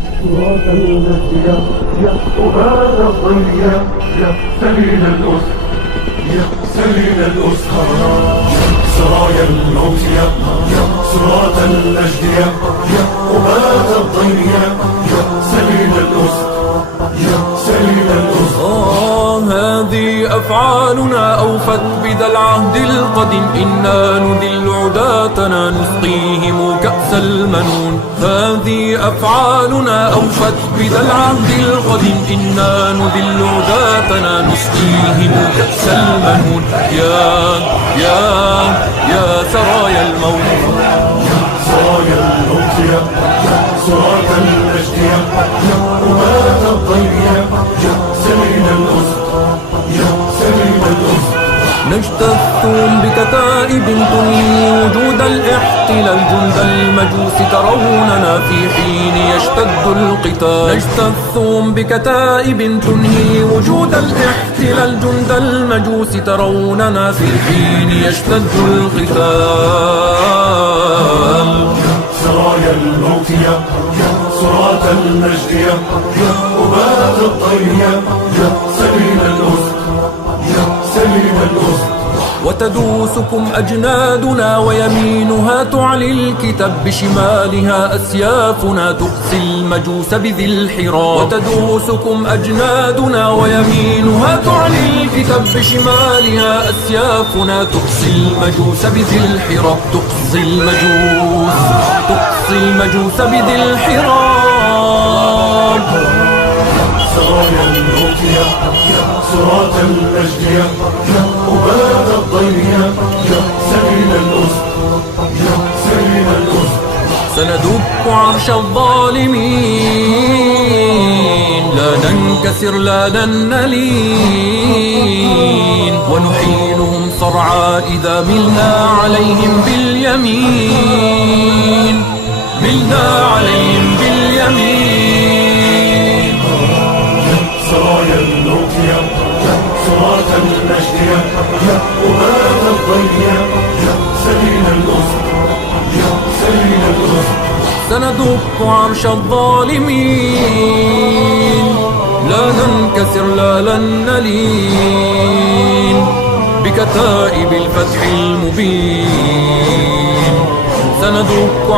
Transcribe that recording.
صراط المجد يا أبان الضيا يا سليل الأسر يا سليل الأسر سرايا الموت يا صراط المجد يا أبان الضيا يا سليل الأسر يا سليل الأسر. هذه أفعالنا أوفت بذا العهد القديم، إنا نذل عداتنا نسقيهم كأس المنون. هذه أفعالنا أوفت بذا العهد القديم، إنا نذل عداتنا نسقيهم كأس المنون. يا سرايا الموت سرايا الموت يا صراط المجد يا أبان الضيا يا سليل الأسر يا سليل الأسر. نجتثهم بكتائب تنهي وجود الاحتلال، جند المجوس تروننا في حين يشتد القتال. نجتثهم بكتائب تنهي وجود الاحتلال، جند المجوس تروننا في حين يشتد القتال. سرايا الموت يا صراط المجد يا أبان الضيا يا سليل الأسر يا سليل الأسر. وتدوسكم أجنادنا ويمينها تعلي الكتاب، بشمالها أسيافنا تقسي المجوس بذي الحراب. وتدوسكم أجنادنا ويمينها تعلي الكتاب، بشمالها أسيافنا تقسي المجوس بذي الحراب. تقسي المجوس بذي الحراب. سرايا الموت يا صراط المجد يا أبان الضيا يا سليل الأسر يا سليل الأسر. سندك عرش الظالمين، لا ننكسر لا نلين، ونحيلهم صرعى إذا ملنا عليهم باليمين. ملنا عليهم باليمين. سرايا الموت يا صراط المجد يا أبان الضيا يا سليل الأسر يا سليل الأسر. سندك عرش الظالمين، لا ننكسر لا نلين، بكتائب الفتح المبين. سندك